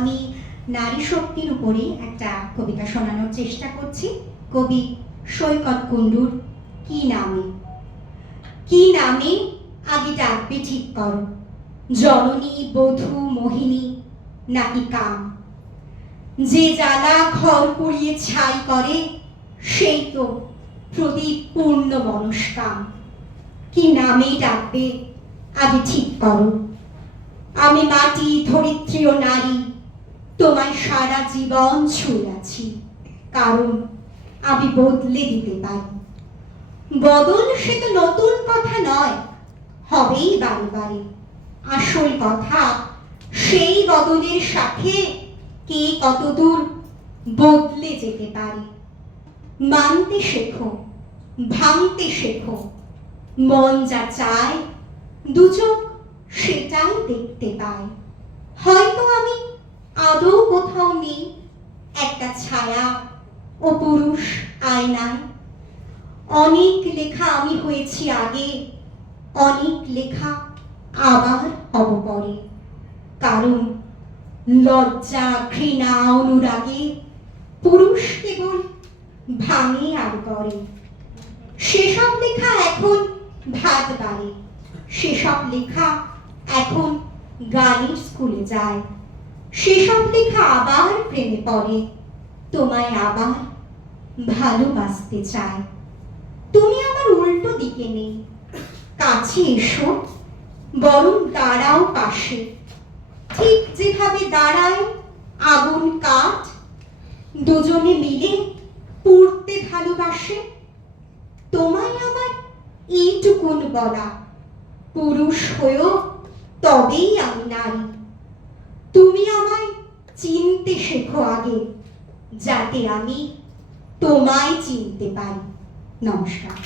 আমি নারী শক্তির উপরে একটা কবিতা শোনানোর চেষ্টা করছি। কবি সৈকত কুণ্ডুর কি নামে। কি নামে আগে ডাকবে ঠিক করো, জননী, বধূ, মোহিনী নাকি কাম? যে জ্বালা ঘর পুড়িয়ে ছাই করে, সেই তো প্রদীপ পূর্ণ মনস্কাম। কি নামে ডাকবে আগে ঠিক করো। আমি মাটি, ধরিত্রী ও নারী, তোমায় সারা জীবন ছুঁয়ে আছি, কারণ আমি বদলে দিতে পারি। বদল সে তো নতুন কথা নয়, হবেই বারে বারে। আসল কথা সেই বদলের সাথে কে কতদূর বদলে যেতে পারে। মানতে শেখো, ভাঙতে শেখো, মন যা চায় দু চোখ সেটাই দেখতে পায়। হয়তো আমি আদৌ কোথাও নেই, একটা ছায়া ও পুরুষ আয়নায়। অনেক লেখা আমি হয়েছি আগে, অনেক লেখা আবার হব পরে, কারণ লজ্জা, ঘৃণা, অনুরাগে পুরুষ কেবল ভাঙে আর করে। সেসব লেখা এখন ভাত বাড়ে, সেসব লেখা এখন গানের স্কুলে যায়, সেসব লেখা আবার প্রেমে পড়ে, তোমায় আবার ভালোবাসতে চায়। তুমি আমার উল্টো দিকে নেই, কাছে এসো, বরং দাঁড়াও পাশে, ঠিক যেভাবে দাঁড়ায় আগুন কাঠ, দুজনে মিলে পুড়তে ভালোবাসে। তোমায় আমার এইটুকুন বলা, পুরুষ হয়েও তবেই আমি নারী। তুমি আমায় চিনতে শেখো আগে, যাতে আমি তোমায় চিনতে পারি। নমস্কার।